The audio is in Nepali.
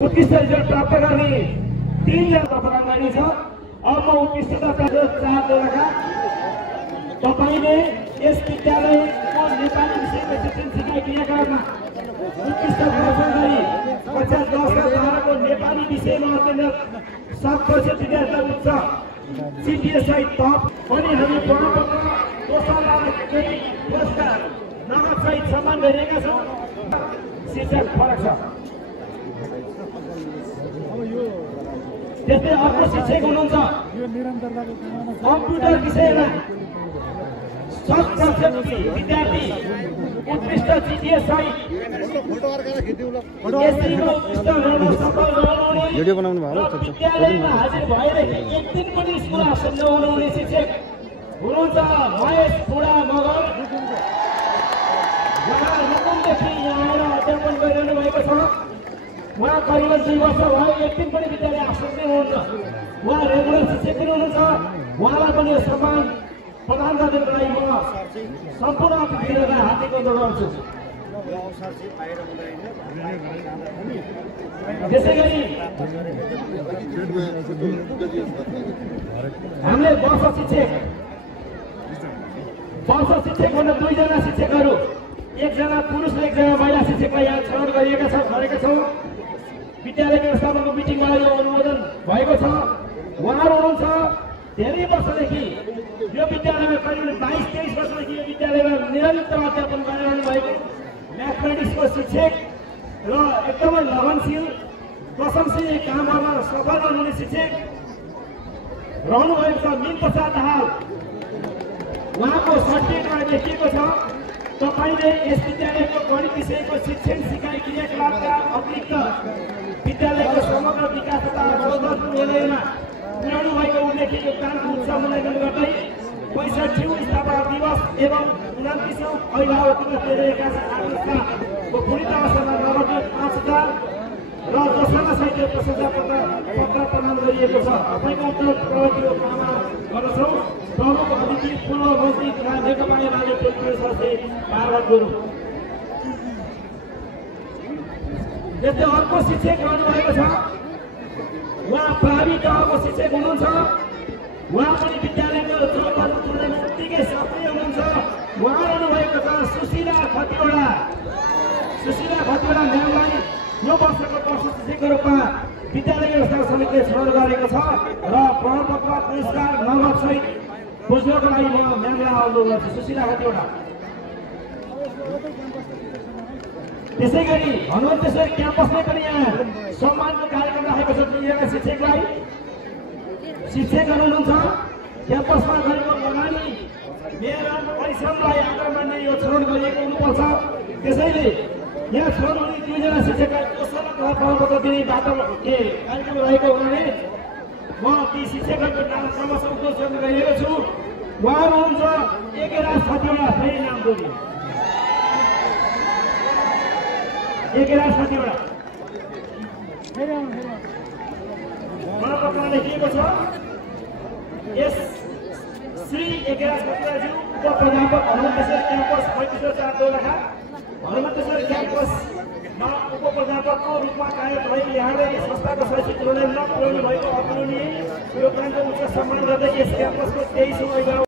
उत्कृष्ट रिजल्ट प्राप्त गर्ने 3 जना प्रदान गरिन्छ। अब म उत्कृष्टता प्राप्त 4 जनाका तपाईले यस विद्यालयको नेपाली विषयको शिक्षण सिकाइ क्रियाकलापमा उत्कृष्ट प्रदर्शन गरी कक्षा 10 र 12 को नेपाली विषयमा अध्ययनरत 7% विद्यार्थी उच्च सिपिएसआई टप अनि हामी प्रमाणपत्र दोस्रो पुरस्कार नगद सहित सम्मान गरिएका छौं। शिक्षक फरक छ। त्यस्तै अर्को शिक्षक हुनुहुन्छ कम्प्युटर विषयमा 100% विद्यार्थी उत्कृष्ट जिटिएसआई भिडियो बनाउनु भयो विद्यालयमा हाजिर भएर एक दिन पनि स्कुल आसन नहुने शिक्षक हुनुहुन्छ महेश पुडा मगर। उहाँ रुकुमदेखि यहाँ आएर अध्यापन गरिरहनु भएको छ। उहाँ करिब 2 वर्ष भयो एक दिन पनि विद्यालय आश्रय हुनुहुन्छ। उहाँ रेगुलर शिक्षक पनि हुनुहुन्छ। उहाँलाई पनि यो सम्मान प्रदान गर्नको लागि म सम्पूर्ण अतिथिहरूलाई हार्दिक अनुरोध गर्छु। त्यसैगरी हामीले वर्ष शिक्षक हुन 2 जना शिक्षकहरू, 1 जना पुरुष र 1 जना महिला शिक्षकलाई यहाँ छनौट गरेका छौँ। विद्यालय व्यवस्थापनको मिटिङमा यो अनुमोदन भएको छ। उहाँहरू हुनुहुन्छ धेरै वर्षदेखि यो विद्यालयमा करिब 22-23 वर्षदेखि यो विद्यालयमा निरन्तर अध्यापन गरिरहनु भएको म्याथमेटिक्सको शिक्षक र एकदमै लगनशील प्रशंसनीय काम गर्न सफल हुने शिक्षक रहनु भएको छ मीन प्रसाद दाहाल। उहाँको सर्टिफिकेटमा लेखिएको छ तपाईले यस विद्यालयको गणित विषयको शिक्षण सिकाइ क्रियाकलापका अतिरिक्त विद्यालयको समग्र विकास तथा शोधन निर्णयमा पुर्याउनु भएको उल्लेखित योगदानको उत्सव मनाइने गर्दै 65औं स्थापना दिवस एवं 29औं अभिभावक दिवस 2081को पूर्णता अवसरमा नगद 5,000 र दशहरा सहित प्रशंसा पत्र प्रदान गरिएको छ। तपाईको उत्तर प्रगतिको कामना गर्दछौँ। प्रमुख अतिथि पूर्व मन्त्री तथा नेकपा एमाले प्रतिनिधि सदस्य पार्वत गुरुङ। त्यस्तै अर्को शिक्षक रहनुभएको छ उहाँ प्राविधिक तहको शिक्षक हुनुहुन्छ। उहाँ पनि विद्यालयको चौतारीमा उत्तिकै सक्रिय हुनुहुन्छ। उहाँ रहनुभएको छ सुशीला खतिवडा म्यामलाई यो वर्षको वर्ष शिक्षकको रूपमा विद्यालय व्यवस्थापन समितिले छनौट गरेको छ र प्रमाणपत्र पुरस्कार नगद सहित बुझ्नको लागि म म्यामलाई अनुरोध गर्छु। सुशीला खतिवडा। त्यसैगरी हनुमन्तेश्वर क्याम्पसले पनि यहाँ सम्मानको कार्यक्रम राखेको छ। दुईजना शिक्षकहरू हुनुहुन्छ। क्याम्पसमा गरेको लगानी मेहनत परिश्रमलाई आदर मान्ने यो छनौट गरिएको हुनुपर्छ। त्यसैले यहाँ छनौट हुने 2 जना शिक्षकलाई प्रोत्साहन तथा प्रमाणपत्र दिने बाटो कार्यक्रम रहेको हुनाले म ती शिक्षकहरूको नाम क्रमशः उद्घोषण गरिरहेको छु। उहाँहरू हुनुहुन्छ एकेराज खतिवडा। फेरि नाम बोलियो एकेराज खतिवडा। प्रमाणपत्रमा लेखिएको छ यस श्री एकेराज खतिवडाज्यू उपप्राध्यापक हनुमन्तेश्वर क्याम्पस 35 दोलखा हनुमन्तेश्वर क्याम्पसमा उपप्राध्यापकको रूपमा कार्यरत भई यहाँले संस्थाको शैक्षिक निर्णय पुर्याउनु भएको अतुलनीय योगदानको उच्च सम्मान गर्दै यस क्याम्पसको 23औं